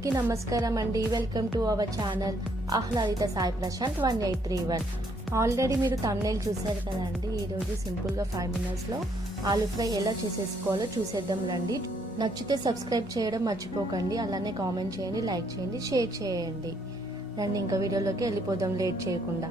అందరికీ నమస్కారం అండి. Welcome to our channel Ahladita Sai Prashanth 1831. Already మీరు థంబ్నెయిల్ చూసారు కదండి. ఈరోజు సింపుల్గా 5 minutesలో ఆలూ ఫ్రై ఎలా చేసేసుకోవాలో చూసేద్దాం రండి. నచ్చితే సబ్స్క్రైబ్ చేయడం మర్చిపోకండి. అలానే కామెంట్ చేయండి, లైక్ చేయండి, షేర్ చేయండి. రండి ఇంకా వీడియోలోకి వెళ్ళిపోదాం లేట్ చేయకుండా.